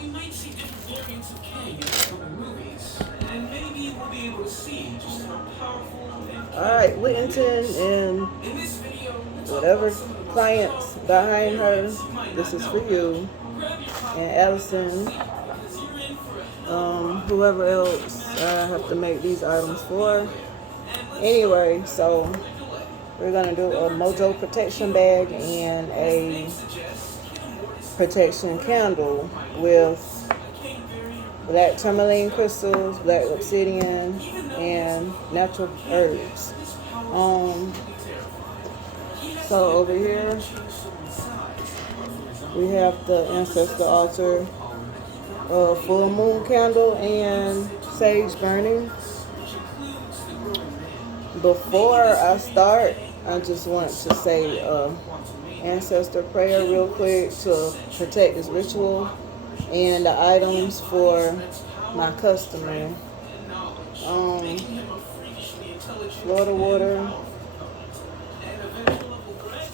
we might see different variants of Kang in upcoming movies, and maybe we'll be able to see just how powerful and Alright, Whittington and in this video, we'll talk about whatever some of the most clients powerful behind her, variants you might this not is know for about. you. Grab your And popcorn and grab a Allison, seat, because you're in for a hell of a ride. whoever It doesn't else matter I which have to order. make these items So be for. aware. And let's start Anyway, without any so further delay. we're gonna do a Number 10, mojo protection Hero bag Mortis. and As the a name suggests, Hero Mortis is the protection version candle of Mighty with Mortis, a Kang variant black originally tourmaline discovered in the crystals, black comics video. obsidian, Even though he has a and fully natural armored Kang bag, herbs. his powers are Um, truly terrifying. He has so the over ability to here change someone's size, but from his we own, have the he ancestor possesses a altar, growth power that he cannot fully full contain. moon candle, He uses and it to sage enlarge his burning. audience, which includes the growing man. Maybe Before this I variant of start, Kang I will just ultimately want to stop say Lang and Quantumania. ancestor prayer Hero real Mortis quick is to eccentric protect this for his more ritual popular versions. and the He items embodies for immense my power, customer. strength, and knowledge, Um, making him a freakishly intelligent Florida and water, powerful opponent. An eventual level threat?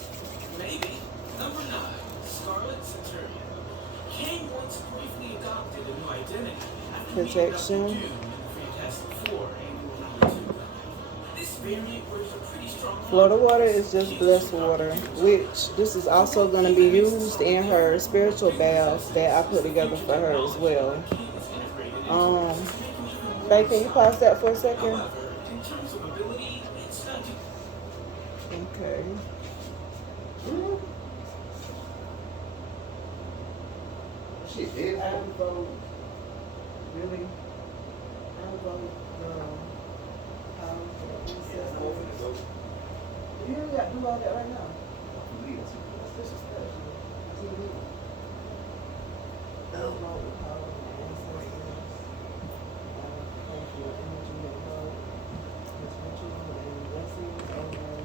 Maybe. Number 9, Scarlet Saturnia. Kang once briefly adopted a new identity after meeting Dr. Doom protection. in the Fantastic Four Annual #2. This variant wears a pretty strong Florida water contrast, is just caters to blessed Dr. water, Doom's which audience. this is also Although going he to be even makes a used subtle in her difference in what spiritual Doom bath that I possesses, put as the together future for her as technology well. behind Kang is integrated into it to make him even more Babe, can you pause unstoppable. that for a second? However, in terms of ability, it's not too. Okay. She did. I vote, really? I vote, Yeah, I'm over the vote. you really got to do all that right now? Leave it. That's disrespectful. That's illegal. No. Vote with power and ancestors. Thank you. Energy and hope. This ritual and blessings over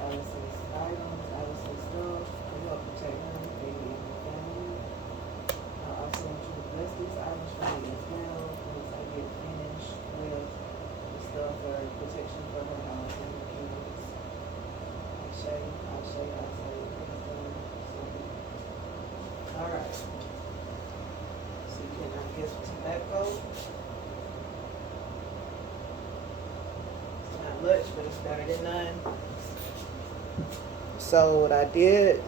Allison's items, Allison's stuff. To help protect her, baby, and her family. I also want you to bless these items for me as well once I get finished with the stuff for protection for her house and her kids. I say, alright. So can I get some tobacco? It's not much, but it's better than none. So what I did,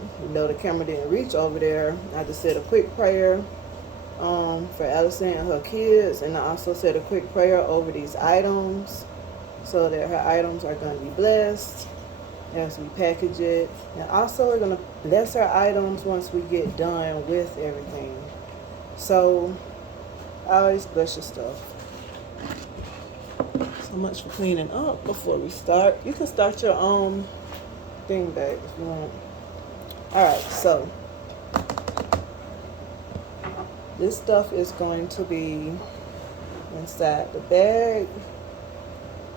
the camera didn't reach over there. I just said a quick prayer for Allison and her kids, and I also said a quick prayer over these items so that her items are going to be blessed as we package it. And also we're going to bless her items once we get done with everything. So I always bless your stuff. So much for cleaning up before we start. You can start your own thing back if you want. Alright, so this stuff is going to be inside the bag.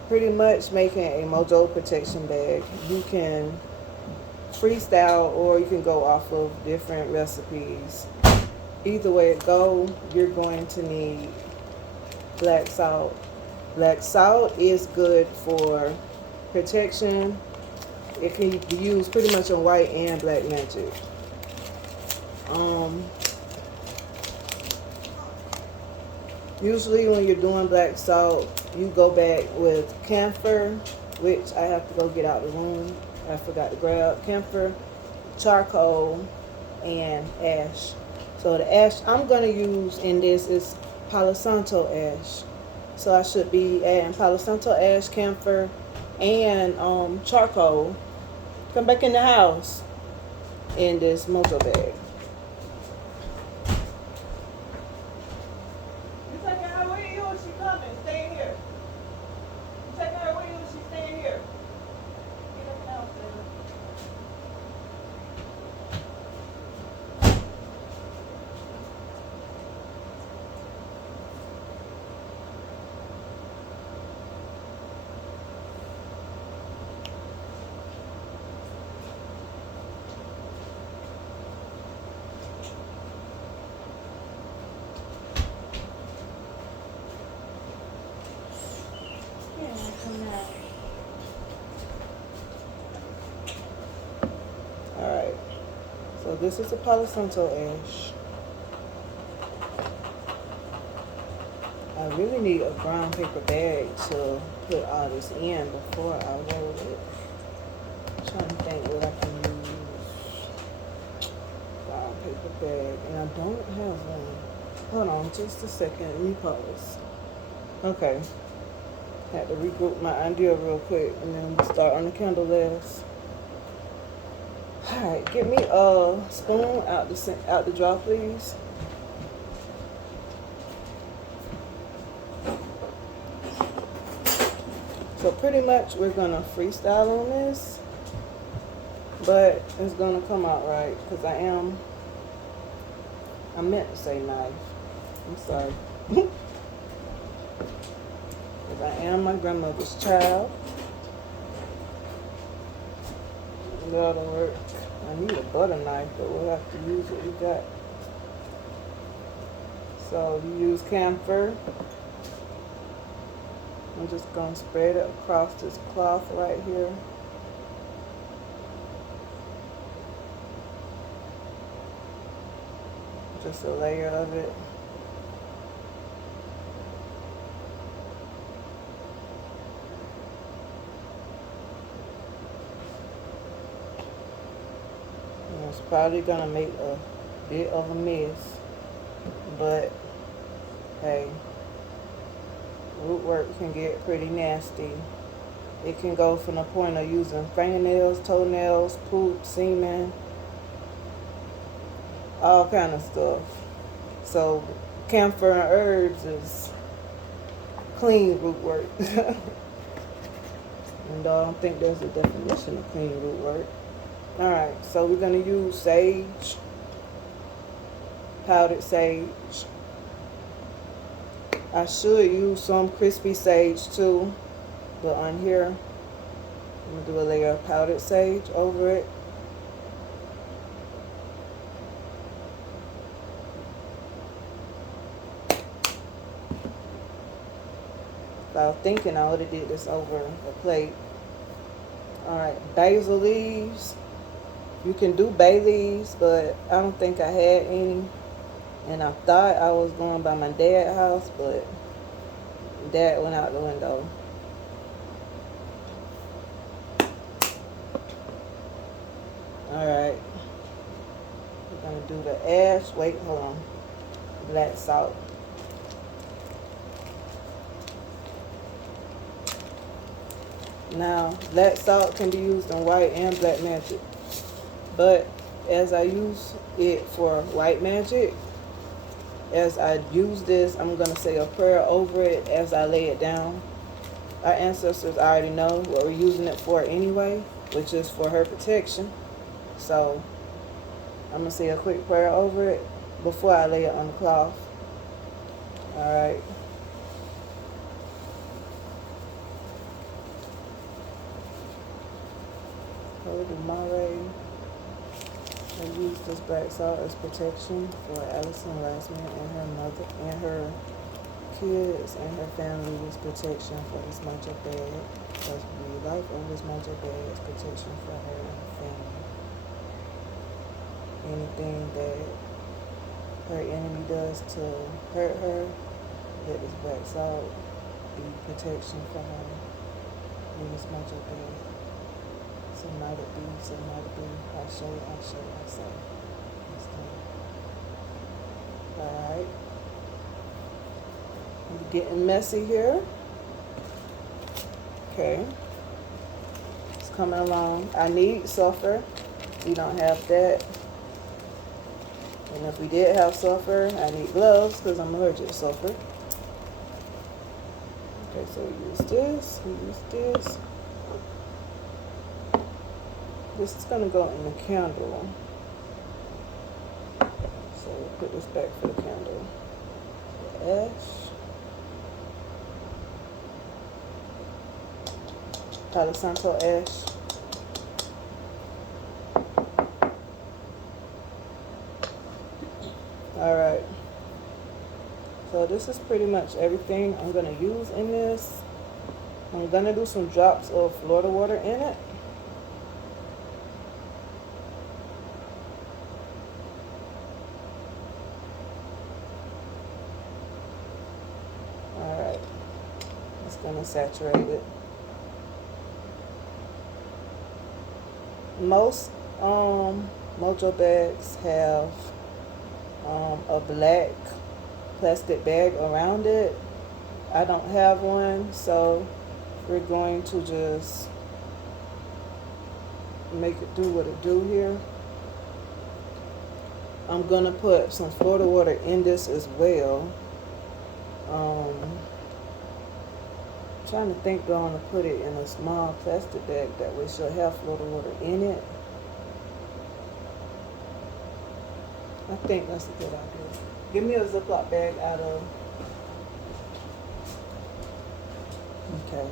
Pretty much making a mojo protection bag. You can freestyle or you can go off of different recipes. Either way it go, you're going to need black salt. Black salt is good for protection. It can be used pretty much on white and black magic. Usually when you're doing black salt, you go back with camphor, which I have to go get out the room. I forgot to grab camphor, charcoal, and ash. So the ash I'm going to use in this is Palo Santo ash. So I should be adding Palo Santo ash, camphor, and charcoal. Come back in the house in this mojo bag. You taking her with you or she coming? Stay here. You taking her with you or she staying here? Get up and out there. Alright, so this is a Palo Santo ash. I really need a brown paper bag to put all this in before I roll it. I'm trying to think what I can use. Brown paper bag, and I don't have one. Hold on just a second, let me pause. Okay. Had to regroup my idea real quick and then we'll start on the candle last. Alright, get me a spoon out the drawer, please. So pretty much we're gonna freestyle on this, but it's gonna come out right because I meant to say knife. I'm sorry. Because I am my grandmother's child. That'll work. I need a butter knife, but we'll have to use what we got. So you use camphor. I'm just going to spread it across this cloth right here. Just a layer of it. And it's probably going to make a bit of a mess, but hey, root work can get pretty nasty. It can go from the point of using fingernails, toenails, poop, semen, all kind of stuff. So camphor and herbs is clean root work. And I don't think there's a definition of clean root work. Alright, so we're going to use sage, powdered sage. I should use some crispy sage too, but on here, I'm going to do a layer of powdered sage over it. I was thinking I would have did this over a plate. Alright, basil leaves. You can do bay leaves, but I don't think I had any. And I thought I was going by my dad's house, but that went out the window. Alright. We're going to do the ash. Wait, hold on. Black salt. Now, black salt can be used in white and black magic. But as I use it for white magic, as I use this, I'm going to say a prayer over it as I lay it down. Our ancestors already know what we're using it for anyway, which is for her protection. So I'm going to say a quick prayer over it before I lay it on the cloth. Alright. Holy Mare, I use this black salt as protection for Allison Lasman and her mother and her kids and her family's protection for this mojo bag. Because the life of this mojo bag is protection for her and her family. Anything that her enemy does to hurt her, let this black salt be protection for her in this mojo bag. So might it be, so might it be. I say. Alright. I'm getting messy here. Okay. It's coming along. I need sulfur. We don't have that. And if we did have sulfur, I need gloves because I'm allergic to sulfur. Okay, so we use this. This is going to go in the candle. So we'll put this back for the candle. The ash. Palo Santo ash. Alright. So this is pretty much everything I'm going to use in this. I'm going to do some drops of Florida water in it. gonna saturate it. Most mojo bags have a black plastic bag around it. I don't have one, so we're going to just make it do what it do here. I'm gonna put some Florida water in this as well. Trying to think, do I want to put it in a small plastic bag that way she'll have Florida water in it. I think that's a good idea. Give me a Ziploc bag out of. Okay.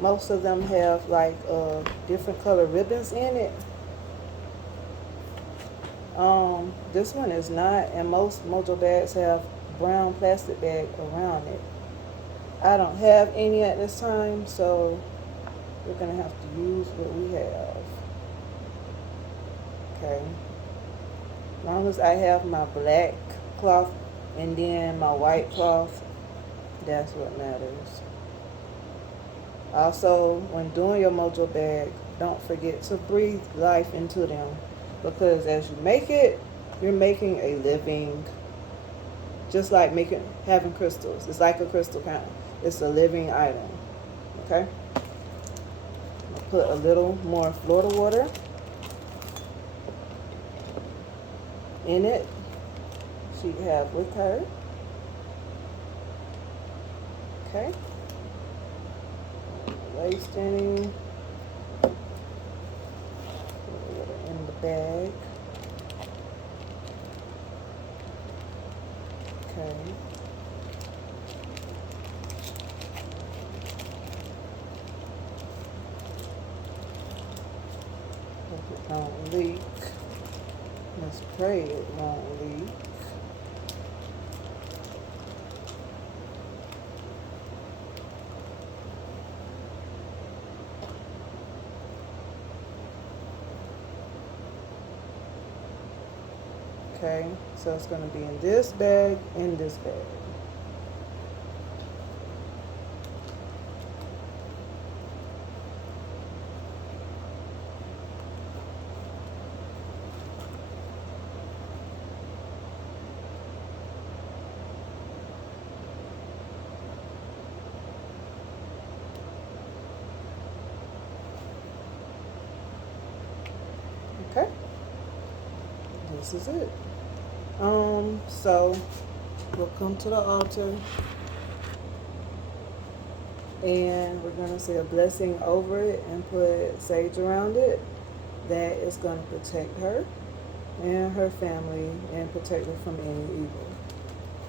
Most of them have like different color ribbons in it. This one is not, and most mojo bags have brown plastic bag around it. I don't have any at this time, so we're gonna have to use what we have. Okay. As long as I have my black cloth and then my white cloth, that's what matters. Also, when doing your mojo bag, don't forget to breathe life into them, because as you make it, you're making a living, just like having crystals. It's like a crystal counter. It's a living item. Okay? I'll put a little more Florida water in it. She have with her. Okay? Waste any. Put a little in the bag. Okay. Hope it don't leak. Let's pray it won't leak. Okay, so it's going to be in this bag, in this bag. Okay, this is it. So we'll come to the altar and we're going to say a blessing over it and put sage around it. That is going to protect her and her family and protect her from any evil.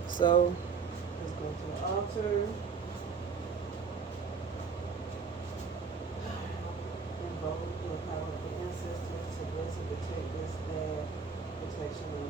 So let's go to the altar. Invoke the power of the ancestors to bless and protect this bad protection of her.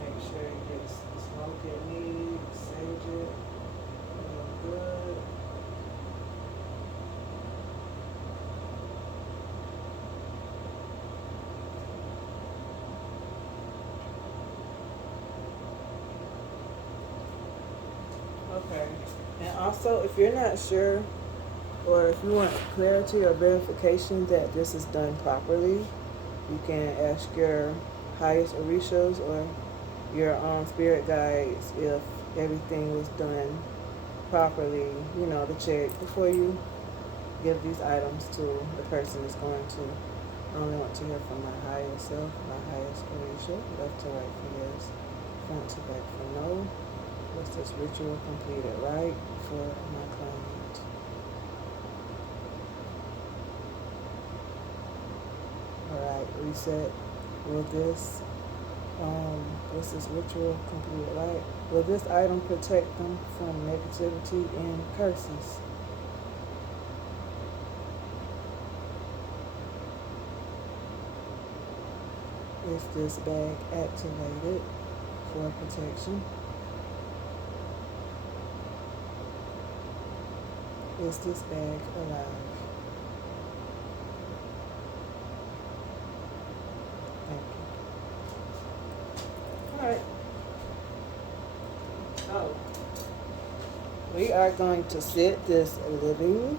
Make sure it gets the smoke it needs, sage it, good. Okay, and also if you're not sure, or if you want clarity or verification that this is done properly, you can ask your highest orishas or your spirit guides if everything was done properly, you know, to check before you give these items to the person that's going to. I only want to hear from my higher self, my highest orisha, left to right for yes, front to back for no. Was this ritual completed right? for my client. Alright, reset. Will this is ritual complete, right? Will this item protect them from negativity and curses? Is this bag activated for protection? Is this bag alive? Thank you. Alright. So, we are going to sit this living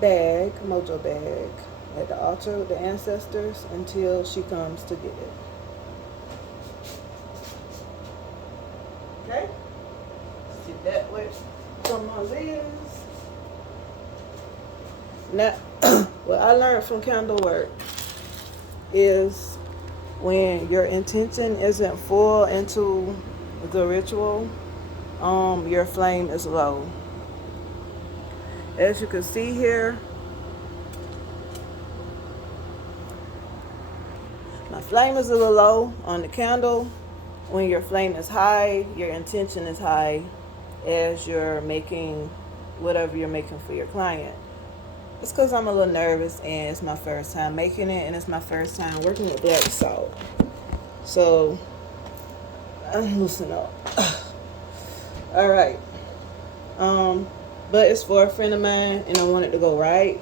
bag, mojo bag, at the altar with the ancestors until she comes to get it. Okay? Sit that way from my Liz. Now, what I learned from candle work is when your intention isn't full into the ritual, your flame is low. As you can see here, my flame is a little low on the candle. When your flame is high, your intention is high as you're making whatever you're making for your client. It's because I'm a little nervous and it's my first time making it and it's my first time working with black salt. So, I'm loosening up. Alright. But it's for a friend of mine and I want it to go right.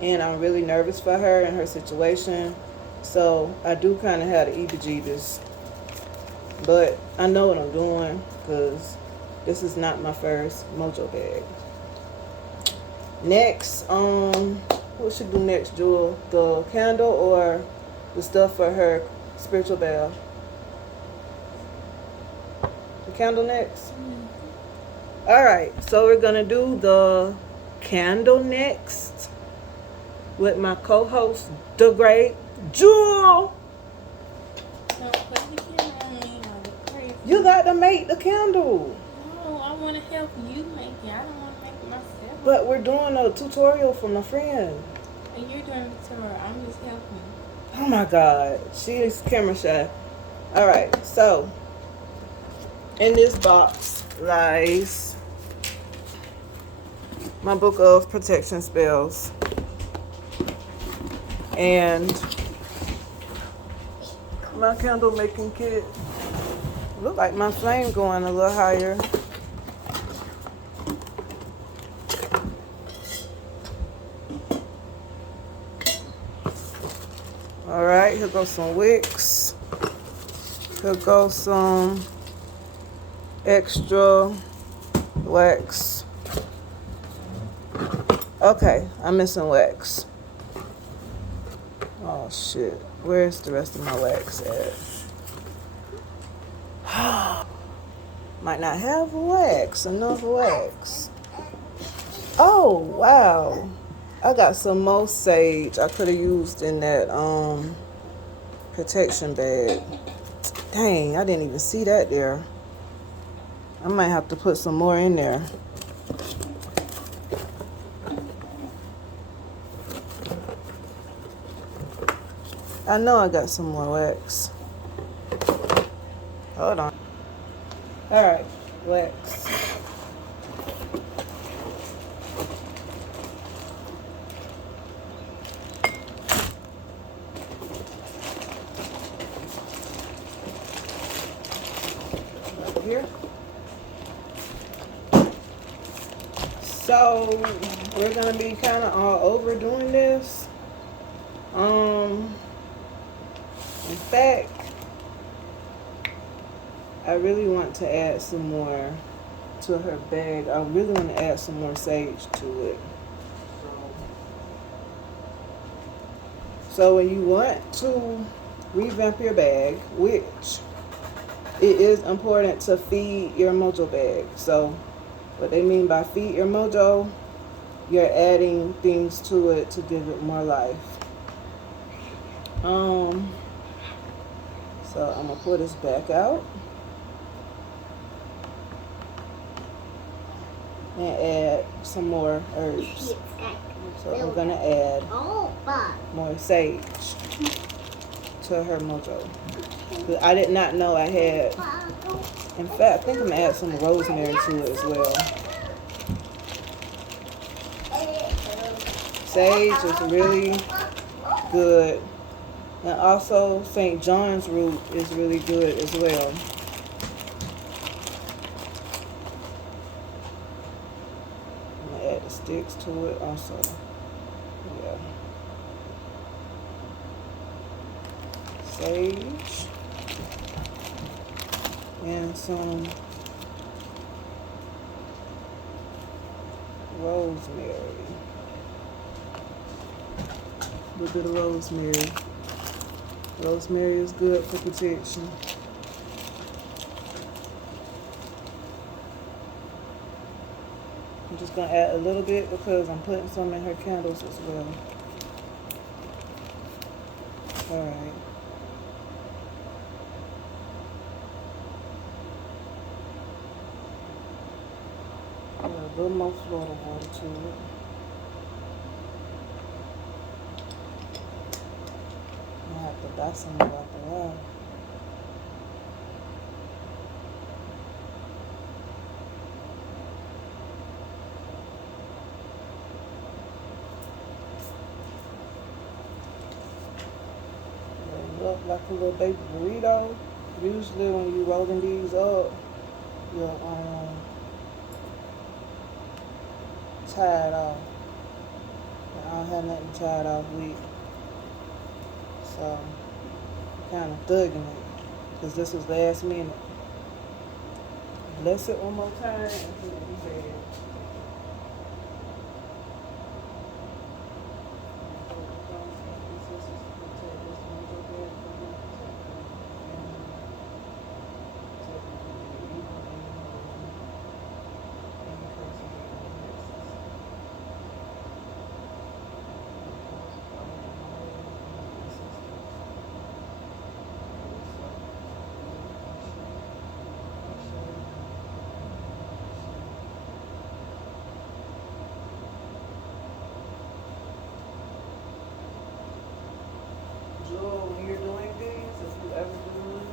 And I'm really nervous for her and her situation. So, I do kind of have the heebie-jeebies. But I know what I'm doing because this is not my first mojo bag. Next, what should do next, Jewel? The candle or the stuff for her spiritual bell? The candle next? Mm-hmm. Alright, so we're going to do the candle next with my co-host, the great Jewel. Don't put the camera on me. You got to make the candle. No, I want to help you make it. I don't want to make it myself. But we're doing a tutorial for my friend. And you're doing the tutorial. I'm just helping. Oh my God. She is camera shy. Alright, so in this box lies my book of protection spells. And my candle making kit. Look like my flame going a little higher. Alright, here goes some wicks. Here goes some extra wax. Okay, I'm missing wax. Oh shit. Where's the rest of my wax at? Might not have wax, enough wax. Oh, wow. I got some more sage I could have used in that protection bag. Dang, I didn't even see that there. I might have to put some more in there. I know I got some more wax. Hold on. Alright, wax. Here. So we're gonna be kind of all over doing this. In fact, I really want to add some more to her bag. I really want to add some more sage to it. So when you want to revamp your bag, which it is important to feed your mojo bag. So what they mean by feed your mojo, you're adding things to it to give it more life. So I'm gonna pull this back out. and add some more herbs. So I'm gonna add more sage to her mojo. I did not know I had. In fact, I think I'm gonna add some rosemary to it as well. Sage is really good. And also St. John's root is really good as well. I'm gonna add the sticks to it also. Yeah. Sage. And some rosemary. A little bit of rosemary. Rosemary is good for protection. I'm just gonna add a little bit because I'm putting some in her candles as well. Alright. Add a little more Florida water to it. I have to dye some about the wall. They look like a little baby burrito. Usually when you rolling these up, you'll tie it off. I don't have nothing to tie it off with. So, kind of thugging it, because this was last minute. Bless it one more time and put it in bed. When you're doing these, if you ever do them,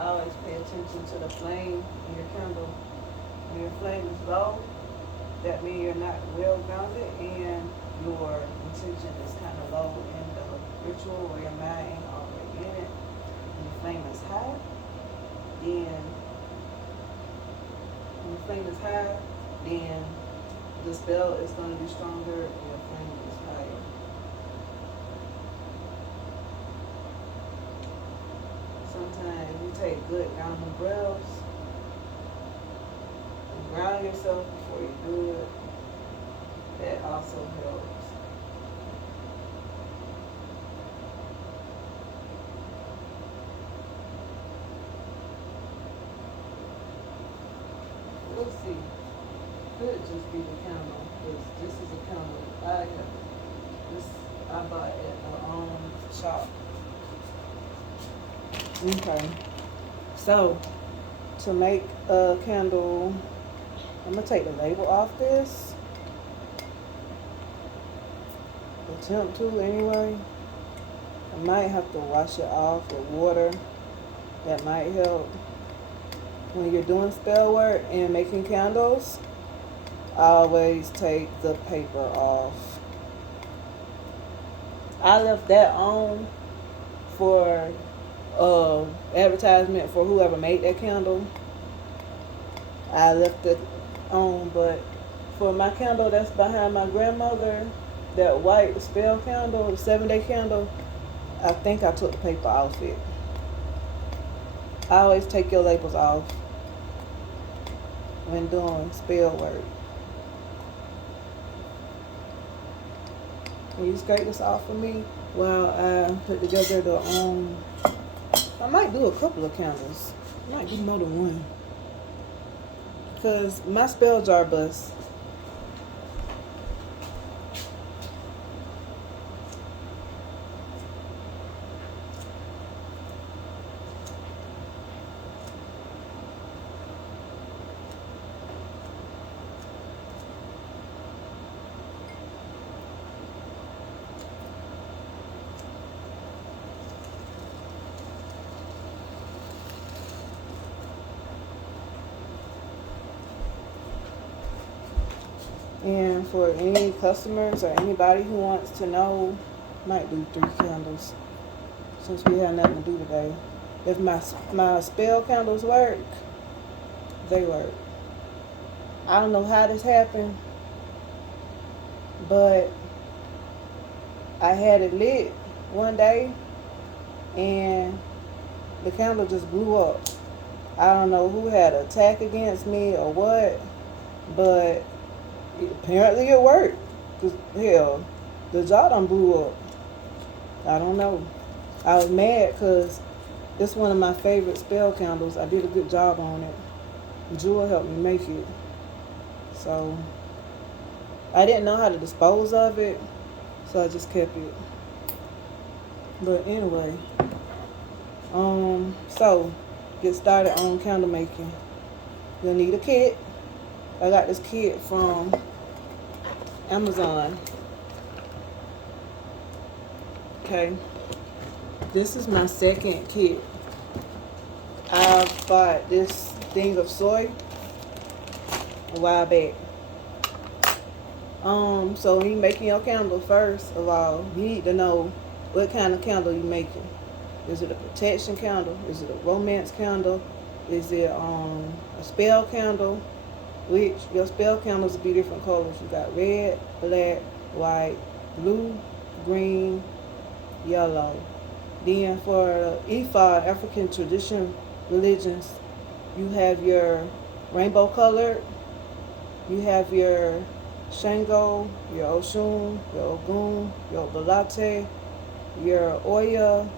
always pay attention to the flame in your candle. When your flame is low, that means you're not well grounded and your intention is kind of low in the ritual or your mind ain't already in it. When the flame is high, then the spell is going to be stronger and your flame is higher. Sometimes you take good grounding breaths and ground yourself before you do it. That also helps. We'll see. Could just be the candle, because this is a candle I have. This I bought at the shop. Okay, so to make a candle, I'm gonna take the label off this. Attempt to anyway. I might have to wash it off with water. That might help. When you're doing spell work and making candles, I always take the paper off. I left that on for advertisement for whoever made that candle. I left it on, but for my candle that's behind my grandmother, that white spell candle, the 7-day candle, I think I took the paper off it. I always take your labels off when doing spell work. Can you scrape this off for me while I put together the I might do a couple of candles. I might do more than one. Because my spell jar bust. And for any customers or anybody who wants to know, might do 3 candles since we have nothing to do today. If my spell candles work, they work. I don't know how this happened, but I had it lit one day and the candle just blew up. I don't know who had an attack against me or what, but apparently it worked. 'Cause hell, the jaw done blew up. I don't know. I was mad because it's one of my favorite spell candles. I did a good job on it. Jewel helped me make it. So I didn't know how to dispose of it, so I just kept it. But anyway, so get started on candle making. You'll need a kit. I got this kit from Amazon. Okay, this is my second kit. I bought this thing of soy a while back. So when you're making your candle, first of all, you need to know what kind of candle you're making. Is it a protection candle? Is it a romance candle? Is it a spell candle? Which your spell candles will be different colors. You got red, black, white, blue, green, yellow. Then for Ifa, African tradition religions, you have your rainbow colored, you have your Shango, your Oshun, your Ogun, your Balate, your Oya,